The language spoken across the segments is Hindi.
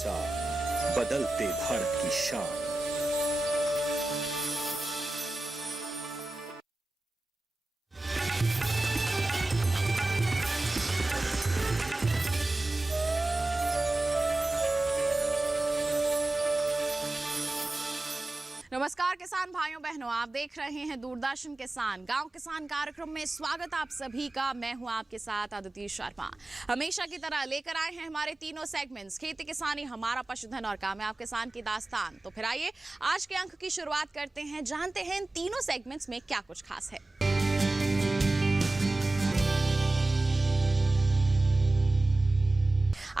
साथ बदलते भारत की शान। नमस्कार किसान भाइयों बहनों, आप देख रहे हैं दूरदर्शन किसान गांव किसान कार्यक्रम में स्वागत आप सभी का। मैं हूं आपके साथ अदिति शर्मा। हमेशा की तरह लेकर आए हैं हमारे तीनों सेगमेंट्स, खेती किसानी, हमारा पशुधन और कामयाब किसान की दास्तान। तो फिर आइए आज के अंक की शुरुआत करते हैं, जानते हैं इन तीनों सेगमेंट्स में क्या कुछ खास है।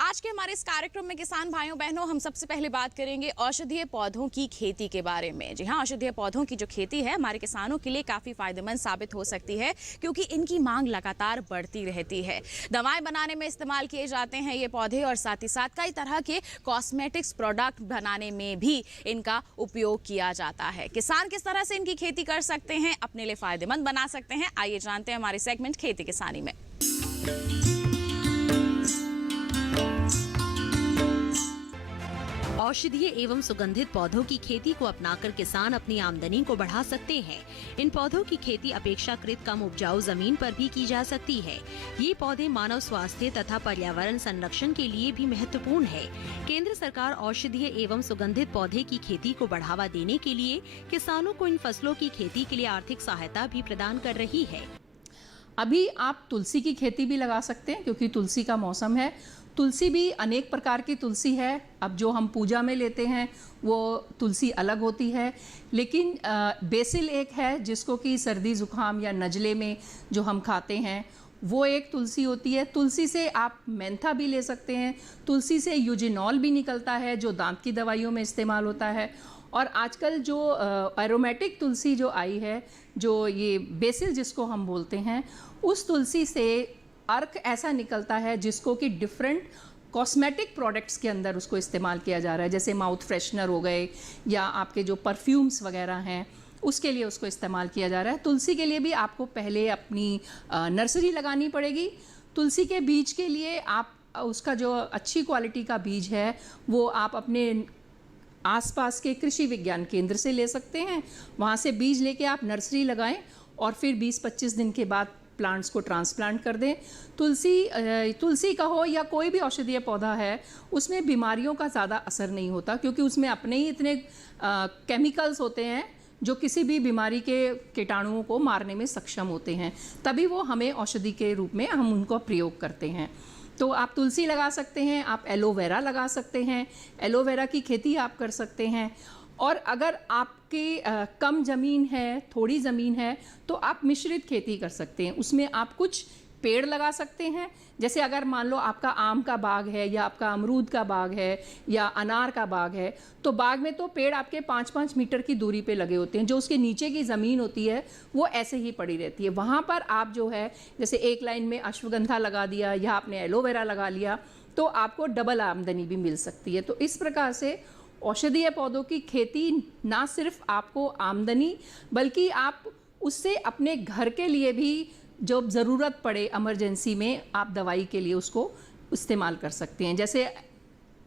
आज के हमारे इस कार्यक्रम में किसान भाइयों बहनों हम सबसे पहले बात करेंगे औषधीय पौधों की खेती के बारे में। जी हाँ, औषधीय पौधों की जो खेती है हमारे किसानों के लिए काफ़ी फायदेमंद साबित हो सकती है, क्योंकि इनकी मांग लगातार बढ़ती रहती है। दवाएं बनाने में इस्तेमाल किए जाते हैं ये पौधे, और साथ ही साथ कई तरह के कॉस्मेटिक्स प्रोडक्ट बनाने में भी इनका उपयोग किया जाता है। किसान किस तरह से इनकी खेती कर सकते हैं, अपने लिए फायदेमंद बना सकते हैं, आइए जानते हैं हमारे सेगमेंट खेती किसानी में। औषधीय एवं सुगंधित पौधों की खेती को अपनाकर किसान अपनी आमदनी को बढ़ा सकते हैं। इन पौधों की खेती अपेक्षाकृत कम उपजाऊ जमीन पर भी की जा सकती है। ये पौधे मानव स्वास्थ्य तथा पर्यावरण संरक्षण के लिए भी महत्वपूर्ण है। केंद्र सरकार औषधीय एवं सुगंधित पौधे की खेती को बढ़ावा देने के लिए किसानों को इन फसलों की खेती के लिए आर्थिक सहायता भी प्रदान कर रही है। अभी आप तुलसी की खेती भी लगा सकते हैं, क्योंकि तुलसी का मौसम है। तुलसी भी अनेक प्रकार की तुलसी है। अब जो हम पूजा में लेते हैं वो तुलसी अलग होती है, लेकिन बेसिल एक है जिसको कि सर्दी जुकाम या नज़ले में जो हम खाते हैं वो एक तुलसी होती है। तुलसी से आप मेंथा भी ले सकते हैं। तुलसी से यूजिनॉल भी निकलता है जो दांत की दवाइयों में इस्तेमाल होता है। और आजकल जो एरोमेटिक तुलसी जो आई है, जो ये बेसिल जिसको हम बोलते हैं, उस तुलसी से अर्क ऐसा निकलता है जिसको कि डिफरेंट कॉस्मेटिक प्रोडक्ट्स के अंदर उसको इस्तेमाल किया जा रहा है, जैसे माउथ फ्रेशनर हो गए या आपके जो परफ्यूम्स वगैरह हैं उसके लिए उसको इस्तेमाल किया जा रहा है। तुलसी के लिए भी आपको पहले अपनी नर्सरी लगानी पड़ेगी। तुलसी के बीज के लिए आप उसका जो अच्छी क्वालिटी का बीज है वो आप अपने आसपास के कृषि विज्ञान केंद्र से ले सकते हैं। वहाँ से बीज लेके आप नर्सरी लगाएं और फिर 20-25 दिन के बाद प्लांट्स को ट्रांसप्लांट कर दें। तुलसी का हो या कोई भी औषधीय पौधा है, उसमें बीमारियों का ज़्यादा असर नहीं होता, क्योंकि उसमें अपने ही इतने केमिकल्स होते हैं जो किसी भी बीमारी के कीटाणुओं को मारने में सक्षम होते हैं। तभी वो हमें औषधि के रूप में हम उनको प्रयोग करते हैं। तो आप तुलसी लगा सकते हैं, आप एलोवेरा लगा सकते हैं, एलोवेरा की खेती आप कर सकते हैं। और अगर आपकी कम ज़मीन है, थोड़ी ज़मीन है, तो आप मिश्रित खेती कर सकते हैं। उसमें आप कुछ पेड़ लगा सकते हैं। जैसे अगर मान लो आपका आम का बाग है या आपका अमरूद का बाग है या अनार का बाग है, तो बाग में तो पेड़ आपके 5-5 मीटर की दूरी पे लगे होते हैं। जो उसके नीचे की ज़मीन होती है वो ऐसे ही पड़ी रहती है। वहाँ पर आप जो है जैसे एक लाइन में अश्वगंधा लगा दिया या आपने एलोवेरा लगा लिया, तो आपको डबल आमदनी भी मिल सकती है। तो इस प्रकार से औषधीय पौधों की खेती ना सिर्फ आपको आमदनी, बल्कि आप उससे अपने घर के लिए भी जो ज़रूरत पड़े इमरजेंसी में आप दवाई के लिए उसको इस्तेमाल कर सकते हैं। जैसे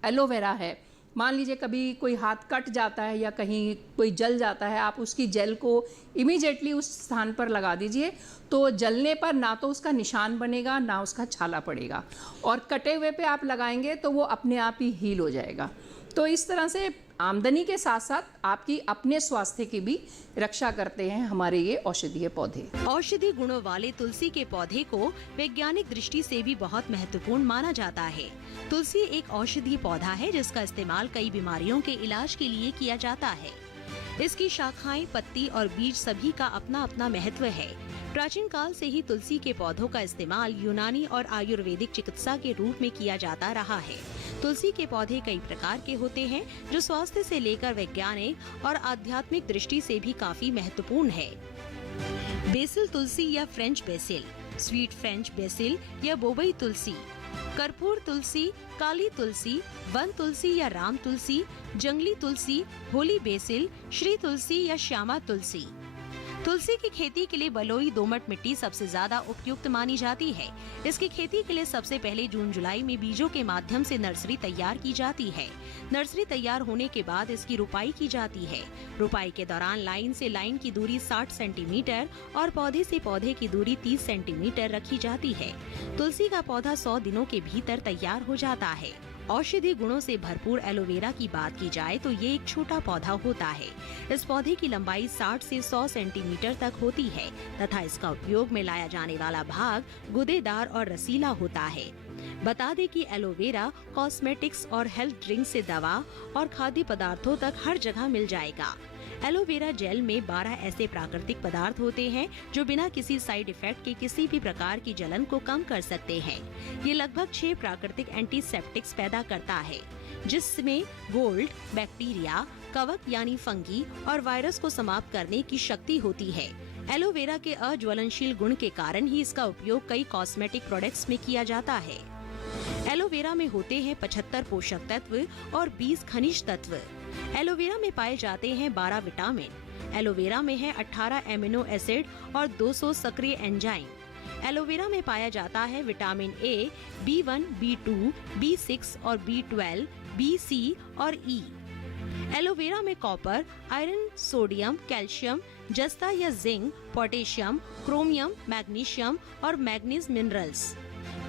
एलोवेरा है, मान लीजिए कभी कोई हाथ कट जाता है या कहीं कोई जल जाता है, आप उसकी जेल को इमीडिएटली उस स्थान पर लगा दीजिए, तो जलने पर ना तो उसका निशान बनेगा ना उसका छाला पड़ेगा, और कटे हुए पे आप लगाएंगे तो वो अपने आप ही हील हो जाएगा। तो इस तरह से आमदनी के साथ साथ आपकी अपने स्वास्थ्य की भी रक्षा करते हैं हमारे ये औषधीय पौधे। औषधि गुणों वाले तुलसी के पौधे को वैज्ञानिक दृष्टि से भी बहुत महत्वपूर्ण माना जाता है। तुलसी एक औषधीय पौधा है जिसका इस्तेमाल कई बीमारियों के इलाज के लिए किया जाता है। इसकी शाखाएं, पत्ती और बीज सभी का अपना अपना महत्व है। प्राचीन काल से ही तुलसी के पौधों का इस्तेमाल यूनानी और आयुर्वेदिक चिकित्सा के रूप में किया जाता रहा है। तुलसी के पौधे कई प्रकार के होते हैं जो स्वास्थ्य से लेकर वैज्ञानिक और आध्यात्मिक दृष्टि से भी काफी महत्वपूर्ण है। बेसिल तुलसी या French BECIL, sweet French BECIL या बोबई तुलसी, कर्पूर तुलसी, काली तुलसी, वन तुलसी या राम तुलसी, जंगली तुलसी, होली बेसिल, श्री तुलसी या श्यामा तुलसी। तुलसी की खेती के लिए बलुई दोमट मिट्टी सबसे ज्यादा उपयुक्त मानी जाती है। इसकी खेती के लिए सबसे पहले जून जुलाई में बीजों के माध्यम से नर्सरी तैयार की जाती है। नर्सरी तैयार होने के बाद इसकी रुपाई की जाती है। रुपाई के दौरान लाइन से लाइन की दूरी 60 सेंटीमीटर और पौधे से पौधे की दूरी 30 सेंटीमीटर रखी जाती है। तुलसी का पौधा 100 दिनों के भीतर तैयार हो जाता है। औषधीय गुणों से भरपूर एलोवेरा की बात की जाए तो ये एक छोटा पौधा होता है। इस पौधे की लंबाई 60 से 100 सेंटीमीटर तक होती है तथा इसका उपयोग में लाया जाने वाला भाग गुदेदार और रसीला होता है। बता दें कि एलोवेरा कॉस्मेटिक्स और हेल्थ ड्रिंक से दवा और खाद्य पदार्थों तक हर जगह मिल जाएगा। एलोवेरा जेल में 12 ऐसे प्राकृतिक पदार्थ होते हैं जो बिना किसी साइड इफेक्ट के किसी भी प्रकार की जलन को कम कर सकते हैं। ये लगभग 6 प्राकृतिक एंटीसेप्टिक्स पैदा करता है, जिसमें गोल्ड, बैक्टीरिया, कवक यानी फंगी और वायरस को समाप्त करने की शक्ति होती है। एलोवेरा के अज्वलनशील गुण के कारण ही इसका उपयोग कई कॉस्मेटिक प्रोडक्ट्स में किया जाता है। एलोवेरा में होते हैं 75 पोषक तत्व और 20 खनिज तत्व। एलोवेरा में पाए जाते हैं 12 विटामिन। एलोवेरा में है 18 एमिनो एसिड और 200 सक्रिय एंजाइम। एलोवेरा में पाया जाता है vitamin A, B1, B2, B6 और B12, B, C और E। एलोवेरा में कॉपर, आयरन, सोडियम, कैल्शियम, जस्ता या जिंक, पोटेशियम, क्रोमियम, मैग्नीशियम और मैग्नीज मिनरल्स।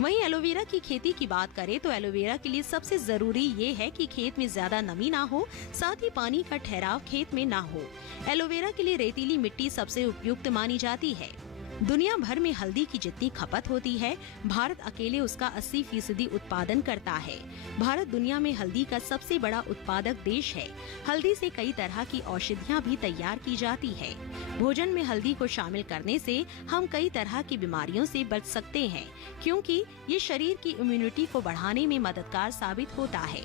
वहीं एलोवेरा की खेती की बात करें तो एलोवेरा के लिए सबसे जरूरी ये है कि खेत में ज्यादा नमी ना हो, साथ ही पानी का ठहराव खेत में ना हो। एलोवेरा के लिए रेतीली मिट्टी सबसे उपयुक्त मानी जाती है। दुनिया भर में हल्दी की जितनी खपत होती है, भारत अकेले उसका 80% उत्पादन करता है। भारत दुनिया में हल्दी का सबसे बड़ा उत्पादक देश है। हल्दी से कई तरह की औषधियाँ भी तैयार की जाती है। भोजन में हल्दी को शामिल करने से हम कई तरह की बीमारियों से बच सकते हैं, क्योंकि ये शरीर की इम्यूनिटी को बढ़ाने में मददगार साबित होता है।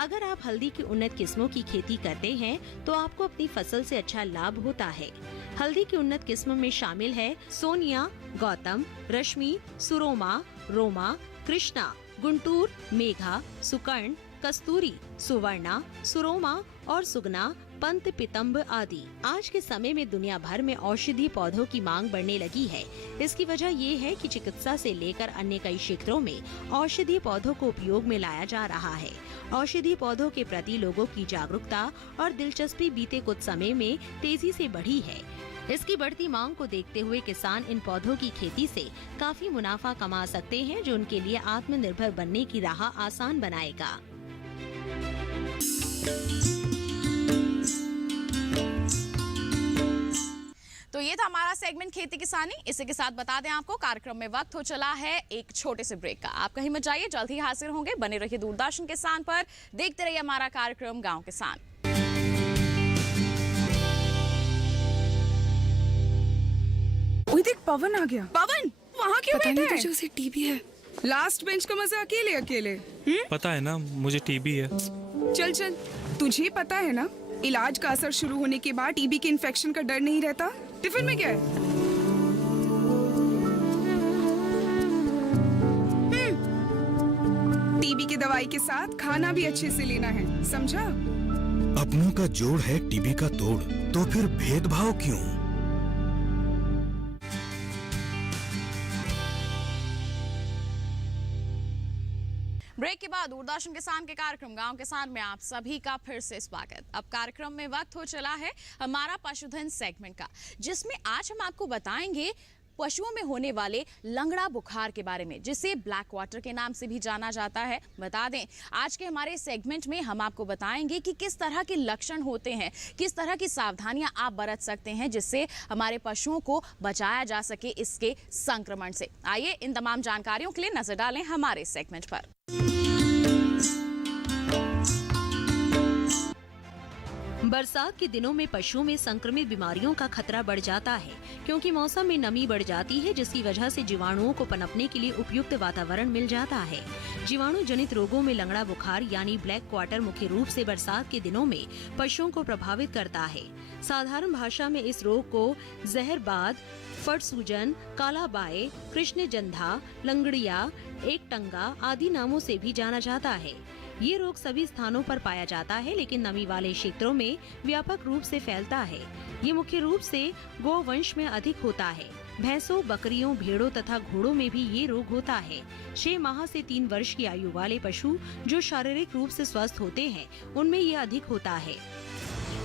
अगर आप हल्दी की उन्नत किस्मों की खेती करते हैं तो आपको अपनी फसल से अच्छा लाभ होता है। हल्दी की उन्नत किस्म में शामिल है सोनिया, गौतम, रश्मि, सुरोमा, रोमा, कृष्णा, गुंटूर, मेघा, सुकर्ण, कस्तूरी, सुवर्णा, सुरोमा और सुगना, पंत, पितम्ब आदि। आज के समय में दुनिया भर में औषधीय पौधों की मांग बढ़ने लगी है। इसकी वजह ये है कि चिकित्सा से लेकर अन्य कई क्षेत्रों में औषधीय पौधों को उपयोग में लाया जा रहा है। औषधीय पौधों के प्रति लोगों की जागरूकता और दिलचस्पी बीते कुछ समय में तेजी से बढ़ी है। इसकी बढ़ती मांग को देखते हुए किसान इन पौधों की खेती से काफी मुनाफा कमा सकते हैं, जो उनके लिए आत्मनिर्भर बनने की राह आसान बनाएगा। तो ये था हमारा सेगमेंट खेती किसानी। इसी के साथ बता दें आपको कार्यक्रम में वक्त हो चला है एक छोटे से ब्रेक का। आप कहीं मत जाइए, जल्द ही हाजिर होंगे। बने रहिए दूरदर्शन किसान पर, देखते रहिए हमारा कार्यक्रम गांव किसान। ओए देख, पवन आ गया। पवन वहाँ क्यों पता बैठा नहीं है? तुझे उसे टीबी है। लास्ट बेंच का मजा अकेले अकेले। पता है ना मुझे टीबी है। चल चल, तुझे पता है ना इलाज का असर शुरू होने के बाद टीबी के इन्फेक्शन का डर नहीं रहता। टिफिन में क्या है? टीबी की दवाई के साथ खाना भी अच्छे से लेना है, समझा? अपनों का जोड़ है टीबी का तोड़, तो फिर भेदभाव क्यों? ब्रेक के बाद दूरदर्शन किसान के कार्यक्रम गांव किसान में आप सभी का फिर से स्वागत। अब कार्यक्रम में वक्त हो चला है हमारा पशुधन सेगमेंट का, जिसमें आज हम आपको बताएंगे पशुओं में होने वाले लंगड़ा बुखार के बारे में, जिसे ब्लैक वाटर के नाम से भी जाना जाता है। बता दें आज के हमारे सेगमेंट में हम आपको बताएंगे कि किस तरह के लक्षण होते हैं, किस तरह की सावधानियां आप बरत सकते हैं जिससे हमारे पशुओं को बचाया जा सके इसके संक्रमण से। आइए इन तमाम जानकारियों के लिए नजर डालें हमारे सेगमेंट पर। बरसात के दिनों में पशुओं में संक्रमित बीमारियों का खतरा बढ़ जाता है, क्योंकि मौसम में नमी बढ़ जाती है, जिसकी वजह से जीवाणुओं को पनपने के लिए उपयुक्त वातावरण मिल जाता है। जीवाणु जनित रोगों में लंगड़ा बुखार यानी ब्लैक क्वार्टर मुख्य रूप से बरसात के दिनों में पशुओं को प्रभावित करता है। साधारण भाषा में इस रोग को जहरबाद, फट सूजन, काला बाय, कृष्ण जंधा, लंगड़िया, एक टंगा आदि नामों से भी जाना जाता है। ये रोग सभी स्थानों पर पाया जाता है, लेकिन नमी वाले क्षेत्रों में व्यापक रूप से फैलता है। ये मुख्य रूप से गोवंश में अधिक होता है। भैंसों, बकरियों, भेड़ों तथा घोड़ों में भी ये रोग होता है। 6 माह से 3 वर्ष की आयु वाले पशु जो शारीरिक रूप से स्वस्थ होते हैं, उनमें ये अधिक होता है।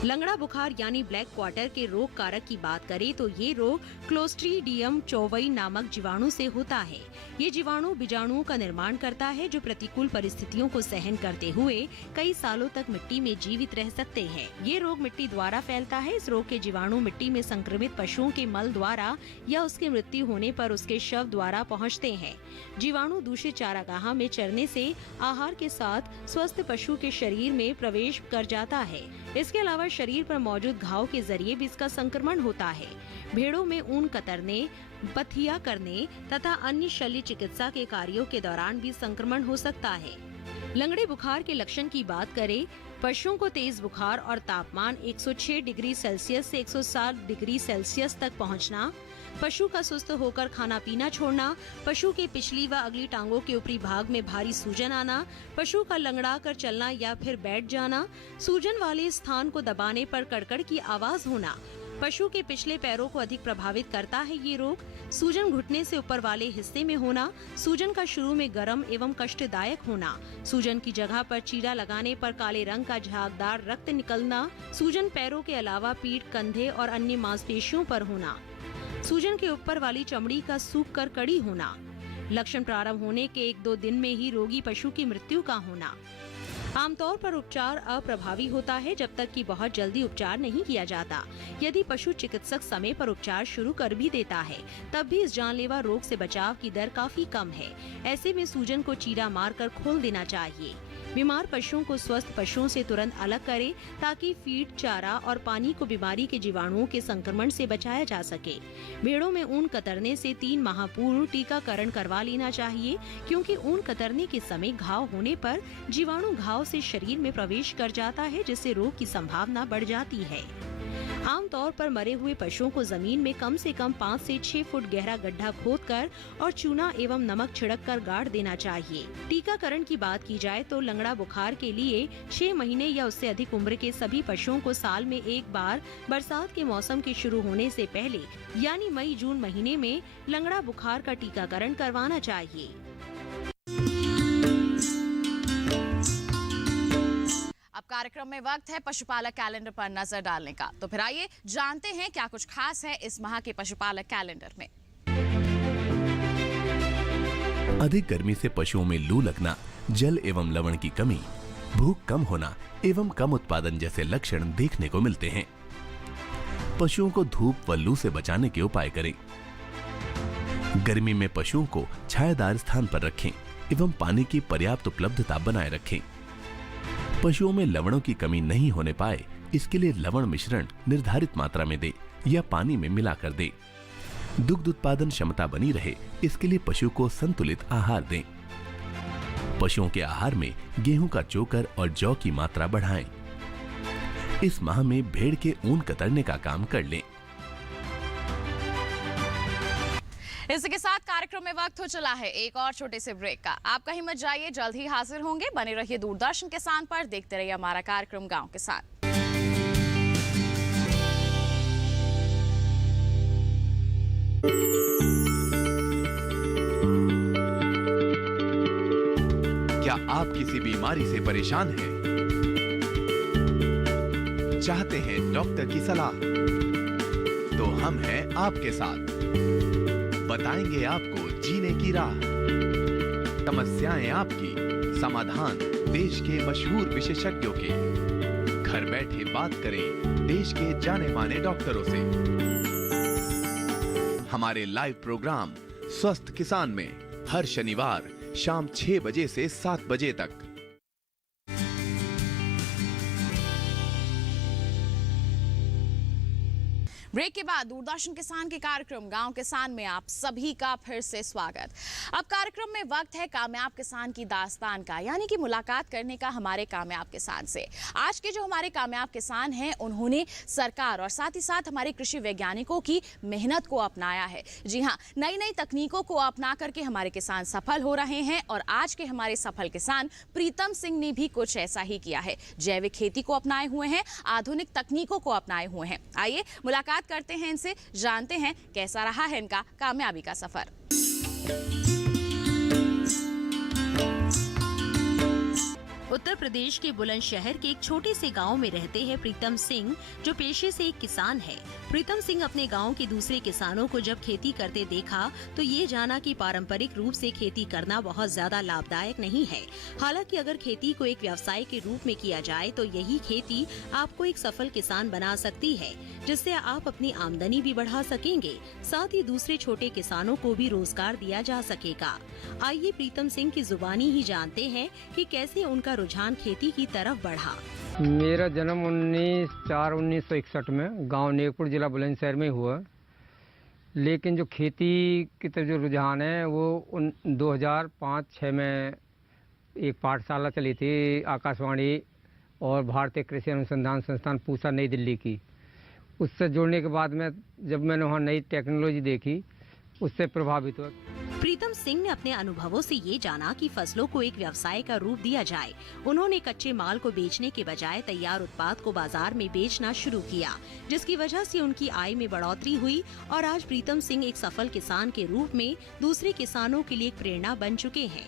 लंगड़ा बुखार यानी ब्लैक क्वार्टर के रोग कारक की बात करें तो ये रोग क्लोस्ट्रीडियम चौवई नामक जीवाणु से होता है। ये जीवाणु बीजाणुओं का निर्माण करता है जो प्रतिकूल परिस्थितियों को सहन करते हुए कई सालों तक मिट्टी में जीवित रह सकते हैं। ये रोग मिट्टी द्वारा फैलता है। इस रोग के जीवाणु मिट्टी में संक्रमित पशुओं के मल द्वारा या उसकी मृत्यु होने पर उसके शव द्वारा पहुँचते हैं। जीवाणु दूषित चारागाह में चरने से आहार के साथ स्वस्थ पशु के शरीर में प्रवेश कर जाता है। इसके अलावा शरीर पर मौजूद घाव के जरिए भी इसका संक्रमण होता है। भेड़ों में ऊन कतरने, बथिया करने तथा अन्य शल्य चिकित्सा के कार्यों के दौरान भी संक्रमण हो सकता है। लंगड़े बुखार के लक्षण की बात करें, पशुओं को तेज बुखार और तापमान 106 डिग्री सेल्सियस से 107 डिग्री सेल्सियस तक पहुंचना, पशु का सुस्त होकर खाना पीना छोड़ना, पशु के पिछली व अगली टांगों के ऊपरी भाग में भारी सूजन आना, पशु का लंगड़ा कर चलना या फिर बैठ जाना, सूजन वाले स्थान को दबाने पर कड़कड़ की आवाज होना, पशु के पिछले पैरों को अधिक प्रभावित करता है ये रोग, सूजन घुटने से ऊपर वाले हिस्से में होना, सूजन का शुरू में गर्म एवं कष्टदायक होना, सूजन की जगह पर चीरा लगाने पर काले रंग का झागदार रक्त निकलना, सूजन पैरों के अलावा पीठ, कंधे और अन्य मांसपेशियों पर होना, सूजन के ऊपर वाली चमड़ी का सूख कर कड़ी होना, लक्षण प्रारंभ होने के 1-2 दिन में ही रोगी पशु की मृत्यु का होना। आमतौर पर उपचार अप्रभावी होता है जब तक कि बहुत जल्दी उपचार नहीं किया जाता। यदि पशु चिकित्सक समय पर उपचार शुरू कर भी देता है, तब भी इस जानलेवा रोग से बचाव की दर काफी कम है। ऐसे में सूजन को चीरा मारकर खोल देना चाहिए। बीमार पशुओं को स्वस्थ पशुओं से तुरंत अलग करें ताकि फीड, चारा और पानी को बीमारी के जीवाणुओं के संक्रमण से बचाया जा सके। भेड़ों में ऊन कतरने से 3 माह पूर्व टीकाकरण करवा लेना चाहिए, क्योंकि ऊन कतरने के समय घाव होने पर जीवाणु घाव से शरीर में प्रवेश कर जाता है, जिससे रोग की संभावना बढ़ जाती है। आमतौर पर मरे हुए पशुओं को जमीन में कम से कम 5 से 6 फुट गहरा गड्ढा खोदकर और चूना एवं नमक छिड़क कर गाड़ देना चाहिए। टीकाकरण की बात की जाए तो लंगड़ा बुखार के लिए 6 महीने या उससे अधिक उम्र के सभी पशुओं को साल में एक बार बरसात के मौसम के शुरू होने से पहले यानी मई-जून महीने में लंगड़ा बुखार का टीकाकरण करवाना चाहिए। अब कार्यक्रम में वक्त है पशुपालक कैलेंडर पर नजर डालने का। तो फिर आइए जानते हैं क्या कुछ खास है इस माह के पशुपालक कैलेंडर में। अधिक गर्मी से पशुओं में लू लगना, जल एवं लवण की कमी, भूख कम होना एवं कम उत्पादन जैसे लक्षण देखने को मिलते हैं। पशुओं को धूप व लू से बचाने के उपाय करें। गर्मी में पशुओं को छायादार स्थान पर रखें एवं पानी की पर्याप्त उपलब्धता बनाए रखें। पशुओं में लवणों की कमी नहीं होने पाए, इसके लिए लवण मिश्रण निर्धारित मात्रा में दे या पानी में मिलाकर दे। दुग्ध उत्पादन क्षमता बनी रहे, इसके लिए पशु को संतुलित आहार दें। पशुओं के आहार में गेहूं का चोकर और जौ की मात्रा बढ़ाएं। इस माह में भेड़ के ऊन कतरने का काम कर लें। इसके साथ कार्यक्रम में वक्त हो चला है एक और छोटे से ब्रेक का। आप कहीं मत जाइए, जल्द ही हाजिर होंगे। बने रहिए दूरदर्शन किसान पर, देखते रहिए हमारा कार्यक्रम गांव के साथ। क्या आप किसी बीमारी से परेशान हैं? चाहते हैं डॉक्टर की सलाह? तो हम हैं आपके साथ, बताएंगे आपको जीने की राह। समस्याएं आपकी, समाधान देश के मशहूर विशेषज्ञों के। घर बैठे बात करें देश के जाने माने डॉक्टरों से। हमारे लाइव प्रोग्राम स्वस्थ किसान में हर शनिवार शाम 6 बजे से 7 बजे तक। ब्रेक के बाद दूरदर्शन किसान के कार्यक्रम गांव किसान में आप सभी का फिर से स्वागत। अब कार्यक्रम में वक्त है कामयाब किसान की दास्तान का, यानी कि मुलाकात करने का हमारे कामयाब किसान से। आज के जो हमारे कामयाब किसान हैं, उन्होंने सरकार और साथ ही साथ हमारे कृषि वैज्ञानिकों की मेहनत को अपनाया है। जी हाँ, नई नई तकनीकों को अपना करके हमारे किसान सफल हो रहे हैं और आज के हमारे सफल किसान प्रीतम सिंह ने भी कुछ ऐसा ही किया है। जैविक खेती को अपनाए हुए हैं, आधुनिक तकनीकों को अपनाए हुए हैं। आइए मुलाकात करते हैं इनसे, जानते हैं कैसा रहा है इनका कामयाबी का सफर। उत्तर प्रदेश के बुलंदशहर के एक छोटे से गांव में रहते हैं प्रीतम सिंह, जो पेशे से एक किसान है। प्रीतम सिंह अपने गांव के दूसरे किसानों को जब खेती करते देखा तो ये जाना कि पारंपरिक रूप से खेती करना बहुत ज्यादा लाभदायक नहीं है। हालांकि अगर खेती को एक व्यवसाय के रूप में किया जाए तो यही खेती आपको एक सफल किसान बना सकती है, जिससे आप अपनी आमदनी भी बढ़ा सकेंगे, साथ ही दूसरे छोटे किसानों को भी रोजगार दिया जा सकेगा। आइए प्रीतम सिंह की जुबानी ही जानते हैं कि कैसे उनका रुझान खेती की तरफ बढ़ा। मेरा जन्म 19/4/1961 में गांव नेकपुर जिला बुलंदशहर में हुआ, लेकिन जो खेती की तरफ जो रुझान है वो 2005-06 में एक पाठशाला चली थी आकाशवाणी और भारतीय कृषि अनुसंधान संस्थान पूसा नई दिल्ली की। उससे जुड़ने के बाद में जब मैंने वहाँ नई टेक्नोलॉजी देखी, उससे प्रभावित हुआ। प्रीतम सिंह ने अपने अनुभवों से ये जाना कि फसलों को एक व्यवसाय का रूप दिया जाए। उन्होंने कच्चे माल को बेचने के बजाय तैयार उत्पाद को बाजार में बेचना शुरू किया, जिसकी वजह से उनकी आय में बढ़ोतरी हुई और आज प्रीतम सिंह एक सफल किसान के रूप में दूसरे किसानों के लिए एक प्रेरणा बन चुके हैं।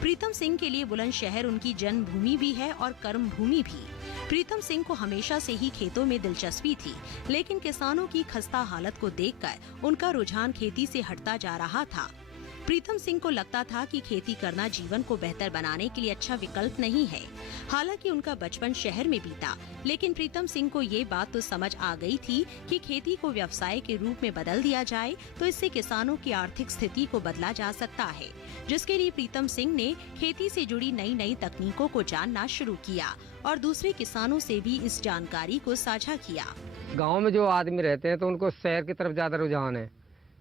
प्रीतम सिंह के लिए बुलंदशहर उनकी जन्मभूमि भी है और कर्म भूमि भी। प्रीतम सिंह को हमेशा से ही खेतों में दिलचस्पी थी, लेकिन किसानों की खस्ता हालत को देखकर उनका रुझान खेती से हटता जा रहा था। प्रीतम सिंह को लगता था कि खेती करना जीवन को बेहतर बनाने के लिए अच्छा विकल्प नहीं है। हालांकि उनका बचपन शहर में बीता, लेकिन प्रीतम सिंह को ये बात तो समझ आ गई थी कि खेती को व्यवसाय के रूप में बदल दिया जाए तो इससे किसानों की आर्थिक स्थिति को बदला जा सकता है, जिसके लिए प्रीतम सिंह ने खेती से जुड़ी नई नई तकनीकों को जानना शुरू किया और दूसरे किसानों से भी इस जानकारी को साझा किया। गाँव में जो आदमी रहते हैं तो उनको शहर की तरफ ज्यादा रुझान है।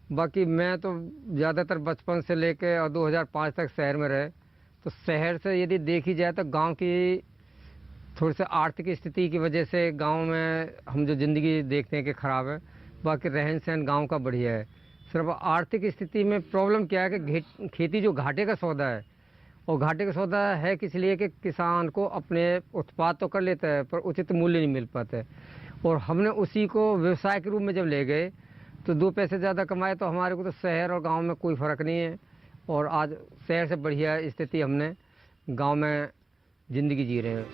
बाकी मैं तो ज़्यादातर बचपन से लेकर और 2005 तक शहर में रहे, तो शहर से यदि देखी जाए तो गांव की थोड़ी सी आर्थिक स्थिति की वजह से गांव में हम जो ज़िंदगी देखते हैं कि ख़राब है। बाकी रहन सहन गांव का बढ़िया है। सिर्फ आर्थिक स्थिति में प्रॉब्लम क्या है कि खेती जो घाटे का सौदा है, और घाटे का सौदा है किस लिए कि किसान को अपने उत्पाद तो कर लेता है पर उचित मूल्य नहीं मिल पाता है। और हमने उसी को व्यवसाय के रूप में जब ले गए तो 2 पैसे ज़्यादा कमाए तो हमारे को तो शहर और गांव में कोई फ़र्क नहीं है। और आज शहर से बढ़िया स्थिति हमने गांव में ज़िंदगी जी रहे हैं।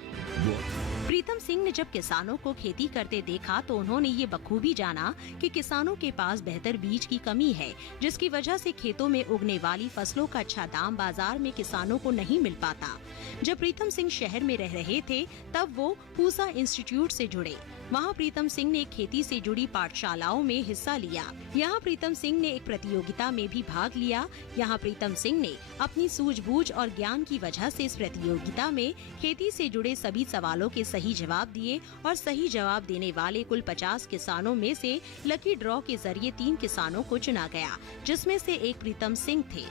प्रीतम सिंह ने जब किसानों को खेती करते देखा तो उन्होंने ये बखूबी जाना कि किसानों के पास बेहतर बीज की कमी है, जिसकी वजह से खेतों में उगने वाली फसलों का अच्छा दाम बाजार में किसानों को नहीं मिल पाता। जब प्रीतम सिंह शहर में रह रहे थे तब वो पूसा इंस्टीट्यूट से जुड़े। वहाँ प्रीतम सिंह ने खेती से जुड़ी पाठशालाओं में हिस्सा लिया। यहाँ प्रीतम सिंह ने एक प्रतियोगिता में भी भाग लिया। यहाँ प्रीतम सिंह ने अपनी सूझबूझ और ज्ञान की वजह से इस प्रतियोगिता में खेती से जुड़े सभी सवालों के सही जवाब दिए और सही जवाब देने वाले कुल 50 किसानों में से लकी ड्रॉ के जरिए 3 किसानों को चुना गया, जिसमें से एक प्रीतम सिंह थे।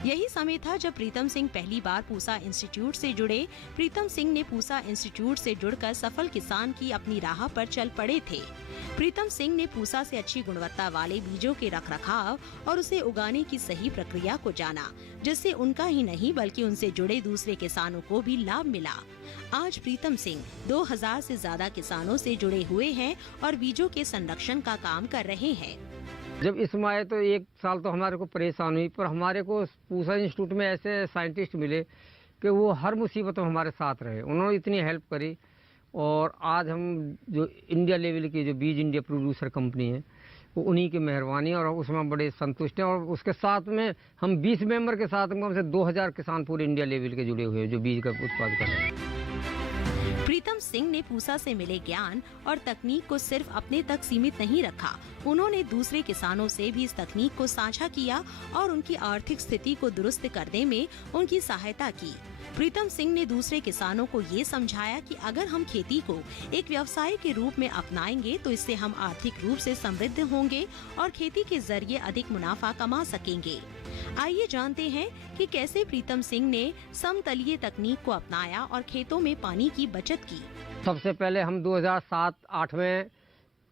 यही समय था जब प्रीतम सिंह पहली बार पूसा इंस्टीट्यूट से जुड़े। प्रीतम सिंह ने पूसा इंस्टीट्यूट से जुड़कर सफल किसान की अपनी राह पर चल पड़े थे। प्रीतम सिंह ने पूसा से अच्छी गुणवत्ता वाले बीजों के रखरखाव और उसे उगाने की सही प्रक्रिया को जाना, जिससे उनका ही नहीं बल्कि उनसे जुड़े दूसरे किसानों को भी लाभ मिला। आज प्रीतम सिंह 2000 से ज्यादा किसानों से जुड़े हुए हैं और बीजों के संरक्षण का काम कर रहे हैं। जब इसमें आए तो 1 साल तो हमारे को परेशान हुई, पर हमारे को पूसा इंस्टीट्यूट में ऐसे साइंटिस्ट मिले कि वो हर मुसीबत में हमारे साथ रहे। उन्होंने इतनी हेल्प करी और आज हम जो इंडिया लेवल की जो बीज इंडिया प्रोड्यूसर कंपनी है वो उन्हीं की मेहरबानी और उसमें बड़े संतुष्ट हैं। और उसके साथ में हम 20 मेंबर के साथ कम से 2000 किसान पूरे इंडिया लेवल के जुड़े हुए हैं जो बीज का उत्पादन कर रहे हैं। प्रीतम सिंह ने पूसा से मिले ज्ञान और तकनीक को सिर्फ अपने तक सीमित नहीं रखा। उन्होंने दूसरे किसानों से भी इस तकनीक को साझा किया और उनकी आर्थिक स्थिति को दुरुस्त करने में उनकी सहायता की। प्रीतम सिंह ने दूसरे किसानों को ये समझाया कि अगर हम खेती को एक व्यवसाय के रूप में अपनाएंगे तो इससे हम आर्थिक रूप से समृद्ध होंगे और खेती के जरिए अधिक मुनाफा कमा सकेंगे। आइए जानते हैं कि कैसे प्रीतम सिंह ने समतलीय तकनीक को अपनाया और खेतों में पानी की बचत की। सबसे पहले हम 2007-8 में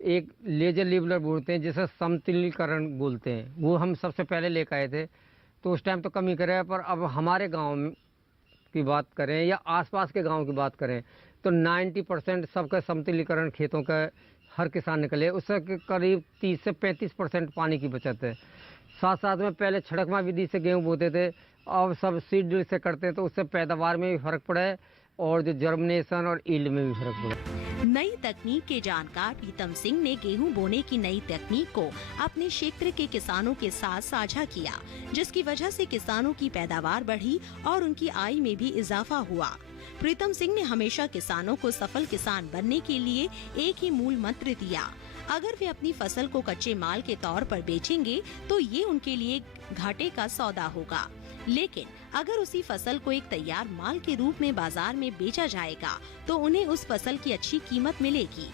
एक लेजर लेवलर बोलते हैं जिसे समतलीकरण बोलते हैं, वो हम सबसे पहले लेकर आए थे। तो उस टाइम तो कमी करे, पर अब हमारे गांव की बात करें या आसपास के गांव की बात करें तो 90% सबका समतलीकरण खेतों का हर किसान निकले, उससे करीब 30 से 35% पानी की बचत है। साथ साथ में पहले छिड़कमा विधि से गेहूँ बोते थे, अब सब सीड ड्रिल से करते हैं, तो उससे पैदावार में भी फर्क पड़ा है और जो जर्मिनेशन और ईल्ड में भी फर्क पड़ा। नई तकनीक के जानकार प्रीतम सिंह ने गेहूं बोने की नई तकनीक को अपने क्षेत्र के किसानों के साथ साझा किया, जिसकी वजह से किसानों की पैदावार बढ़ी और उनकी आय में भी इजाफा हुआ। प्रीतम सिंह ने हमेशा किसानों को सफल किसान बनने के लिए एक ही मूल मंत्र दिया, अगर वे अपनी फसल को कच्चे माल के तौर पर बेचेंगे तो ये उनके लिए घाटे का सौदा होगा, लेकिन अगर उसी फसल को एक तैयार माल के रूप में बाजार में बेचा जाएगा तो उन्हें उस फसल की अच्छी कीमत मिलेगी।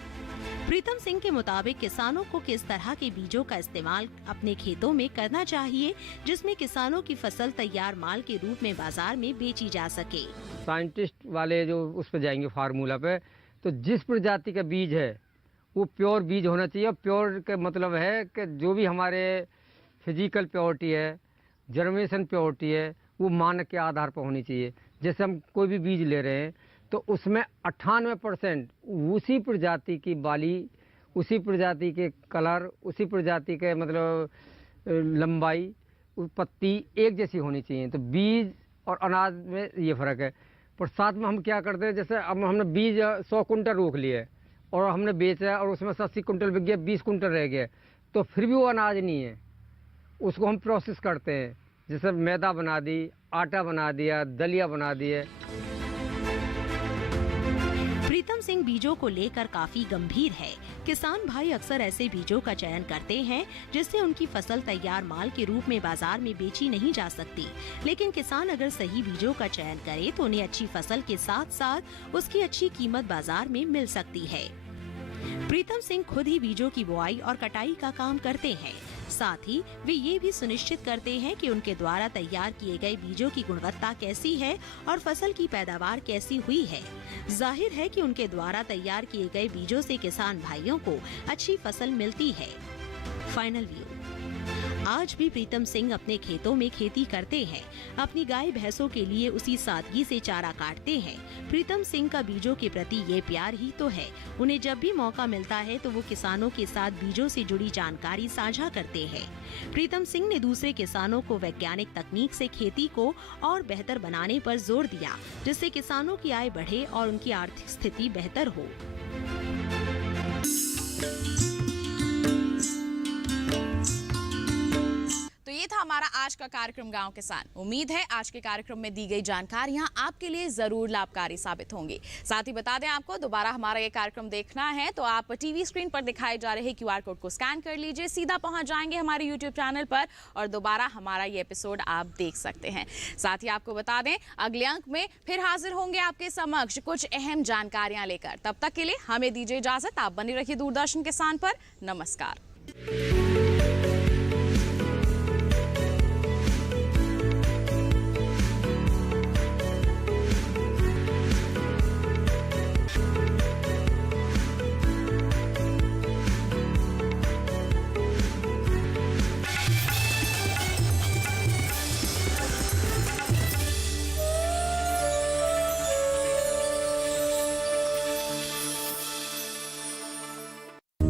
प्रीतम सिंह के मुताबिक किसानों को किस तरह के बीजों का इस्तेमाल अपने खेतों में करना चाहिए जिसमें किसानों की फसल तैयार माल के रूप में बाजार में बेची जा सके। साइंटिस्ट वाले जो उस पर जाएंगे फार्मूला पे, तो जिस प्रजाति का बीज है वो प्योर बीज होना चाहिए। प्योर का मतलब है कि जो भी हमारे फिजिकल प्योरिटी है, जर्मिनेशन प्योरिटी है, वो मानक के आधार पर होनी चाहिए। जैसे हम कोई भी बीज ले रहे हैं तो उसमें 98% उसी प्रजाति की बाली, उसी प्रजाति के कलर, उसी प्रजाति के मतलब लंबाई, पत्ती एक जैसी होनी चाहिए। तो बीज और अनाज में ये फ़र्क है। पर साथ में हम क्या करते हैं, जैसे अब हमने बीज 100 कुंटल रोक लिए और हमने बेचा और उसमें 80 कुंटल बिक गया, 20 कुंटल रह गया, तो फिर भी वो अनाज नहीं है। उसको हम प्रोसेस करते हैं, जैसे मैदा बना दी, आटा बना दिया, दलिया बना दिए। प्रीतम सिंह बीजों को लेकर काफी गंभीर है। किसान भाई अक्सर ऐसे बीजों का चयन करते हैं जिससे उनकी फसल तैयार माल के रूप में बाजार में बेची नहीं जा सकती, लेकिन किसान अगर सही बीजों का चयन करे तो उन्हें अच्छी फसल के साथ साथ उसकी अच्छी कीमत बाजार में मिल सकती है। प्रीतम सिंह खुद ही बीजों की बुआई और कटाई का काम करते हैं। साथ ही वे ये भी सुनिश्चित करते हैं कि उनके द्वारा तैयार किए गए बीजों की गुणवत्ता कैसी है और फसल की पैदावार कैसी हुई है। जाहिर है कि उनके द्वारा तैयार किए गए बीजों से किसान भाइयों को अच्छी फसल मिलती है। Final view. आज भी प्रीतम सिंह अपने खेतों में खेती करते हैं, अपनी गाय भैंसों के लिए उसी सादगी से चारा काटते हैं। प्रीतम सिंह का बीजों के प्रति ये प्यार ही तो है। उन्हें जब भी मौका मिलता है तो वो किसानों के साथ बीजों से जुड़ी जानकारी साझा करते हैं। प्रीतम सिंह ने दूसरे किसानों को वैज्ञानिक तकनीक से खेती को और बेहतर बनाने पर जोर दिया, जिससे किसानों की आय बढ़े और उनकी आर्थिक स्थिति बेहतर हो। ये था हमारा आज का कार्यक्रम गांव किसान। उम्मीद है आज के कार्यक्रम में दी गई जानकारियां आपके लिए जरूर लाभकारी साबित होंगी। साथ ही बता दें, आपको दोबारा हमारा ये कार्यक्रम देखना है तो आप टीवी स्क्रीन पर दिखाए जा रहे QR कोड को स्कैन कर लीजिए, सीधा पहुंच जाएंगे हमारे YouTube चैनल पर और दोबारा हमारा ये एपिसोड आप देख सकते हैं। साथ ही आपको बता दें, अगले अंक में फिर हाजिर होंगे आपके समक्ष कुछ अहम जानकारियां लेकर। तब तक के लिए हमें दीजिए इजाजत। आप बने रहिए दूरदर्शन किसान पर। नमस्कार।